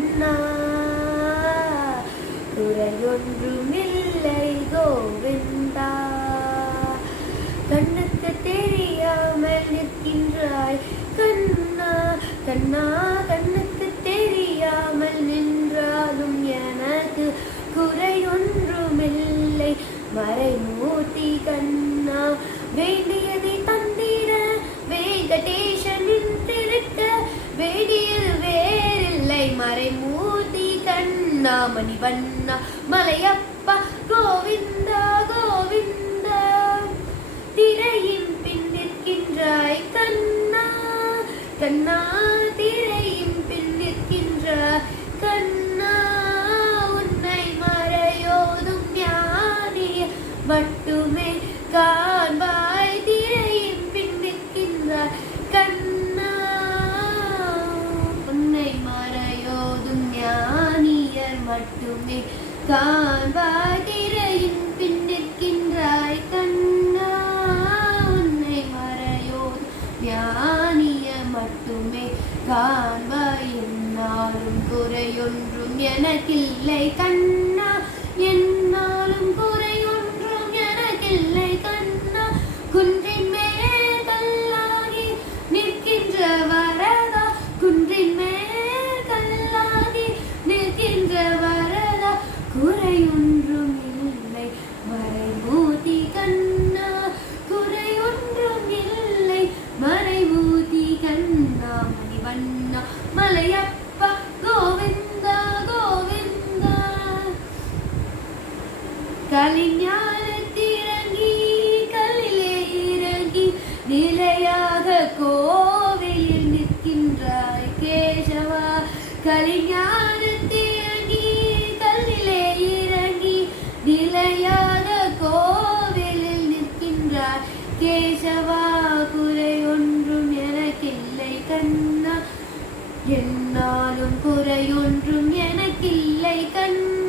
கண்ணா குறையொன்றுமில்லை கோவிந்தா. கண்ணுக்கு தெரியாமல் நிற்கின்றாய் கண்ணா கண்ணா, கண்ணுக்கு தெரியாமல் நின்றாலும் எனக்கு குறையொன்றுமில்லை மறைமூர்த்தி கண்ணா. வேண்டியதை தந்திட வேங்கடேசனின் திருக்க வேடியில் வேறில்லை மறைமூர்த்தி கண்ணா. மணிவண்ணா மலையப்பா கோவிந்தா கோவிந்தா. திரையின் பின் நிற்கின்றாய் கண்ணா கண்ணா, திரையின் பின் நிற்கின்றாய் கண்ணா. உன்னை மறையோதும் ஞானிய மட்டுமே காண்பாய். திரையின் பின் நிற்கின்றாய் கண்ணா. உன்னை மறையோதும் ஞானியர் மட்டுமே காண்பாய். திரையின் பின் நிற்கின்றாய் கண்ணா. உன்னை மறையோதும் ஞானியர் மட்டுமே காண்பாய். என்னாலும் குறையொன்றும் எனக்கில்லை கண்ணா, என்னாலும் குறையொன்றும் எனக்கில்லை கண்ணா. குன்றின் மேல் கல்லாகி நிற்கின்ற வரதா, குன்றின் மேல் கல்லாகி நிற்கின்ற வரதா. குறையொன்றும் இல்லை மறைமூர்த்தி கண்ணா, குறையொன்றும் இல்லை மறைமூர்த்தி கண்ணா. மணிவண்ணா மலையப்பா கோவிந்தா கோவிந்தா. கலிஞானத்திறங்கி கல்லிலே இறங்கி நிலையாக கோவிலில் நிற்கின்றாய் கேசவா. கலிஞானத்திறங்கி கல்லிலே இறங்கி நிலையாக கோவிலில் நிற்கின்றாய் கேசவா. குறையொன்றும் எனக்கில்லை கண்ணா, என்னாலும் குறையொன்றும் எனக்கில்லை கண்ணா.